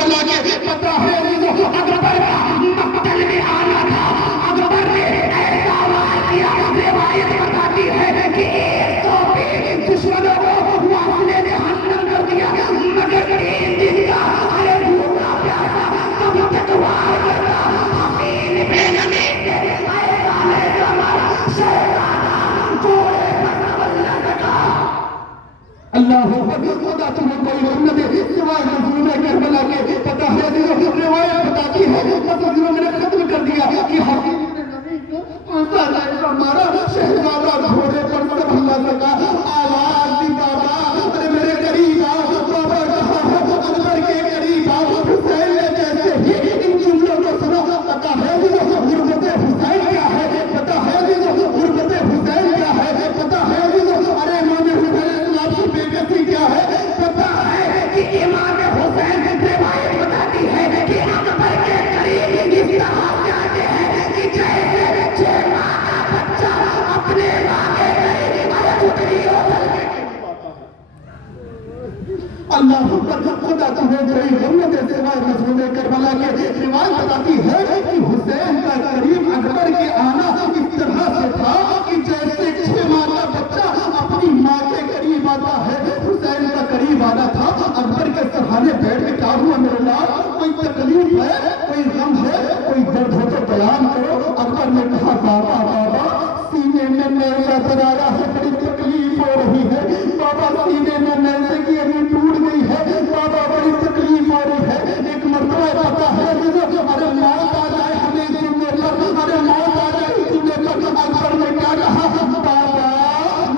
کربلا کے پتہ ہے اکبر کا مقتل میں آنا تھا. اکبر نے ایسا وار کیا روایت بتاتی ہے کہ 120 دشمنوں کو واصلے جہنم کر دیا مگر 3 دن کا ارے بھوکا پیاسا کب تک وار کرتا حسین بن نمیر نے ایسا ہمارا شہزادہ جوڑے پر اللہ لگا. اللہ خدا تمہیں کوئی غم نہ دے سوائے مظلوم کربلا کے. پتہ ہے روایت بتاتی ہے مظلوموں نے ختم کر دیا کہ حسین بن نمیر کو ایسا مارا شہزادہ گھوڑے پر سنبھل نہ سکا. آواز دی بابا ارے میرے قریب آؤ. بابا کہاں ہو؟ اکبر کے قریب آؤ. حسین نے جیسے ہی ان جملوں کو سنا پتہ ہے غربت حسین کیا ہے. پتہ ہے غربت حسین کیا ہے. پتہ ہے ارے امام حسین اسلام کی بے کسی کیا ہے. پتہ ہے کہ امام حسین روایت بتاتی ہے کہ اکبر کے قریب اس طرح سے آتے ہیں کہ جیسے 6 ماہ کا بچہ اپنے ماں کے قریب اتری ہوتل کے قریب آتا ہے. اللہ خدا تمہیں کوئی غم نہ دے سوائے مظلوم کربلا کے. روایت بتاتی ہے کہ حسین کا قریب اکبر کے آنا اس طرح سے تھا کہ جیسے 6 ماہ کا بچہ اپنی ماں کے قریب آتا ہے. حسین کا قریب آنا تھا. اکبر کے سرحانے بیٹھ کے کیا ہوا میرے لال؟ کوئی تکلیف ہے؟ کوئی غم ہے؟ کوئی درد ہو تو بیان کرو. اکبر نے کہا بابا بابا سینے میں میرا درارا ہے بڑی تکلیف ہو رہی ہے. بابا سینے میں نیزے کی ابھی ٹوٹ گئی ہے. بابا بڑی تکلیف ہو رہی ہے. ایک مرتبہ پتا ہے ارے موت آ جائے ہمیں جمعے پر. ارے موت آ جائے جمعے پر. اکبر نے کیا کہا بابا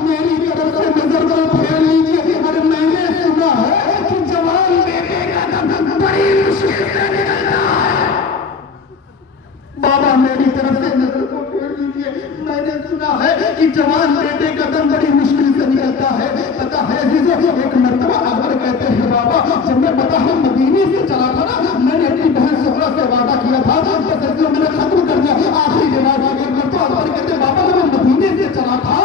میری طرف سے نظر کو پھیر لیجیے. ارے میں نے سنا ہے کہ جوان بیٹے کا دم بڑی مشکل سے نکلتا ہے. بابا میری طرف سے نظر کو پھیر لیجیے. میں نے سنا ہے کہ جوان بیٹے کا دم بڑی مشکل سے نکلتا ہے. پتہ ہے ایک مرتبہ اکبر کہتے ہیں بابا جب میں پتہ ہے مدینے سے چلا تھا نا میں نے اپنی بہن سغرا سے وعدہ کیا تھا تو میں نے ختم کر دیا. آخری روایت ایک مرتبہ اکبر کہتے ہیں بابا جب میں مدینے سے چلا تھا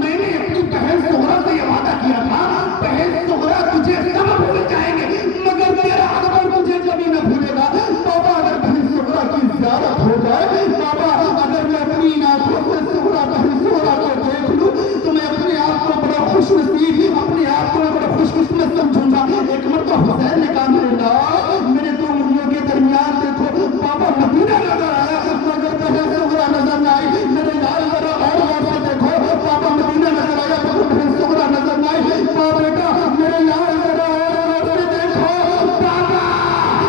میں نے اپنی بہن سغرا سے یہ وعدہ کیا تھا بہن سغرا تجھے سب بھول جائیں گے مگر تیرا اکبر مجھے کبھی نہ بھولے گا. بابا اگر بہن سغرا کی زیارت ہو جائے بابا اگر میں اپنی آنکھوں سے سغرا بہن سغرا کو دیکھ لوں تو میں اپنے آپ کو بڑا خوش نصیب اپنے آپ کو بڑا خوش قسمت سمجھوں گا. ایک مرتبہ حسین نے کہا میرے لال میرے 2 انگلیوں کے درمیان دیکھو. بابا مدینہ نظر آیا مگر بہن سغرا نظر نہ آئی. میرے لال ذرا اور غور سے دیکھو. بابا مدینہ نظر آیا مگر بہن سغرا نظر نہ آئی. بابا بیٹا میرے لال ذرا اور غور سے دیکھو. بابا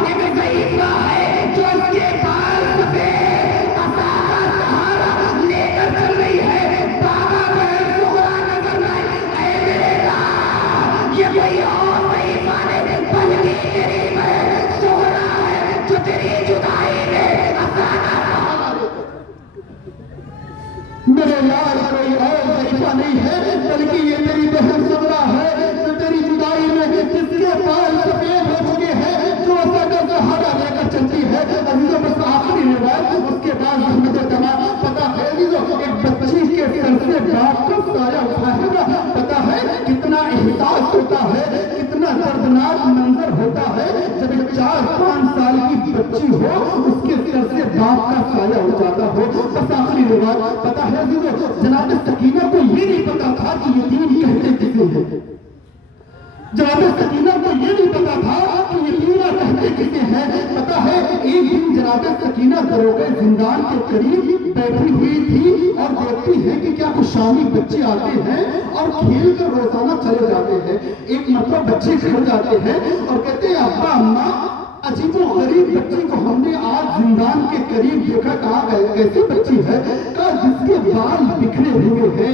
ایک ضعیفہ ہے جو اس کے بال سفید عصا کا سہارا لے کر چل رہی ہے. بابا بہن سغرا نظر نہ آئی. اے میرے لال یہ کوئی اور ضعیفہ نہیں بلکہ قریب ہے سغرا ہے جو تیری جدائی میں عصا کا سہارا لے کر. میرے لال کوئی اور ضعیفہ نہیں ہے بلکہ یہ تیری بہن سغرا ہے جو تیری جدائی میں جس کے بال سفید ہو چکے ہیں جو عصا کا سہارا لے کر چلتی ہے. عزیزوں بس آخری روایت اس کے بعد محمد تمام. پتہ ہے عزیزوں ایک بچی کے سر سے باپ کا سایہ اٹھائے گا. پتہ ہے کتنا احساس ہوتا ہے کتنا دردناک منظر ہوتا ہے جب ایک 4-5 سال کی بچی ہو اس کے سر سے باپ کا سایہ اٹھ جاتا ہو. بس آخری روایت پتہ ہے عزیزوں جناب سکینہ کو یہ نہیں پتا تھا کہ یتیم کہتے کسے ہیں. جناب سکینہ کو یہ نہیں پتا تھا کہ یتیمہ کہتے کسے ہیں. پتہ ہے ایک دن جناب سکینہ دروغے زندان کے قریب بیٹھی ہوئی تھی اور دیکھتی ہے کہ کیا کچھ شامی بچے آتے ہیں اور کھیل کر روزانہ چلے جاتے ہیں. ایک مرتبہ بچے گھر جاتے ہیں اور کہتے ہیں ابا اماں عجیب و غریب بچی کو ہم نے آج زندان کے قریب دیکھا. کہا کیسی بچی ہے؟ کہا جس کے بال بکھرے ہوئے ہیں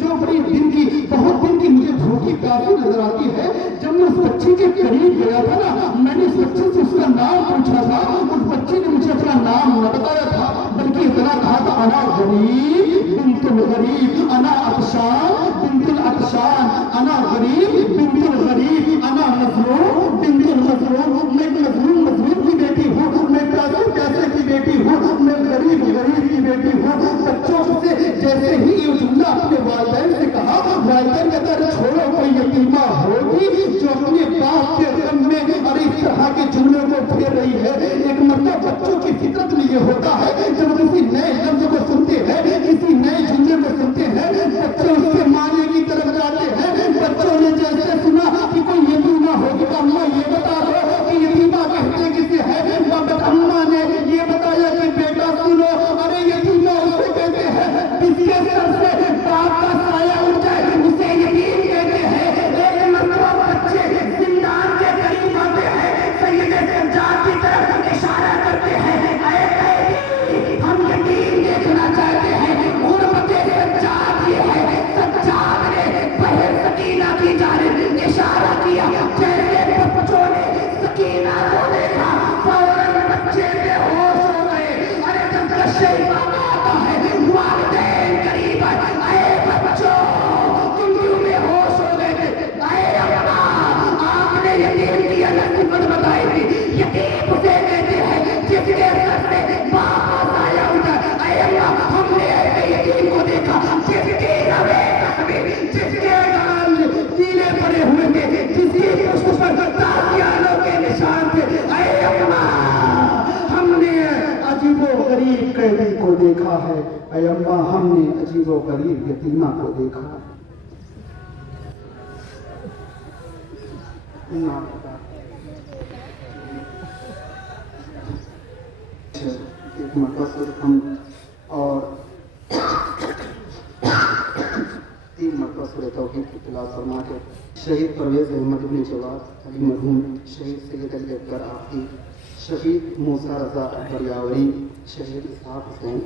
جو بڑی دن کی بہت دن کی مجھے دھوکی کافی نظر آتی ہے. جب میں اس بچی کے قریب گیا تھا نا میں نے اس بچی سے اس کا نام پوچھا تھا. اس بچی نے مجھے اپنا نام نہ بتایا تھا بلکہ اتنا کہا تھا انا غریب بنت الغریب انا عطشان بنت العطشان انا غریب بنت الغریب انا مظلوم بنت المظلوم. میں مظلوم کی بیٹی ہوں. میں پیاسے کی بیٹی ہوں. میں غریب کی بیٹی ہوں. بچوں سے جیسے ہی یہ جملہ اپنے والدین سے کہا والدین کہتا ہے چھوڑو کوئی یتیمہ ہوگی جو اپنے باپ کے غم میں اور اس طرح کے جملوں کو پھیر رہی ہے. ایک مرتبہ بچوں کی فطرت میں یہ ہوتا ہے جب کسی نئے لفظ کو سنتے ہیں, کسی نئے جملے کو سنتے ہیں, بچے اس کے معنی کی طرف جاتے ہیں. بچوں نے جیسے سنا کہ کوئی یتیمہ ہوگی تو اماں یہ بتا دو کہ یتیمہ کہتے کسے ہے. اماں نے یہ بتایا کہ بیٹا سنو, ارے یتیمہ اسے کہتے ہیں جس کے سر سے باپ کا سایہ اٹھ جائے اسے یتیم کہتے ہیں. ایک مرتبہ بچے زندان کے قریب آتے ہیں, سید سجاد کی طرف اشارہ کرتے ہیں, اے قیدی ہم یتیم دیکھنا چاہتے ہیں. غربت سجاد یہ ہے. سجاد نے بہن سکینہ کی جانب اشارہ کیا. جیسے بچوں نے سکینہ کو دیکھا فوراً بچے بے ہوش ہو گئے. ارے جب کشی آتا ہے والدین قریب آئے, اے بچوں تم کیوں بے ہوش ہو گئے تھے؟ اے اماں آپ نے یتیم کی الگ صفت بتائی تھی. یتیم اسے کہتے ہیں جس کے سر سے باپ کا سایہ اٹھا. اے اماں ہم نے ایسے یتیم کو دیکھا جس کی رویت میں جس کے گال کیلے پڑے ہوئے تھے, جس کی پشت پر تازیانوں کے نشان تھے. اے اماں ہم نے عجیب و غریب قیدی کو دیکھا ہے. اے اماں ہم نے عجیب و غریب یتیمہ کو دیکھا ہے. ایک مرتبہ صرف ہم اور 3 مرتبہ سورہ توحید کی تلاوت فرما کے شہید پرویز احمد ابن جواد علی مرحوم, شہید سید علی اکبر آفی, شہید موسیٰ رضا دریاوری, شہید اسحاق حسین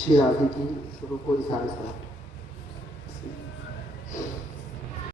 شیرازی کی روح کو اظہار سلام.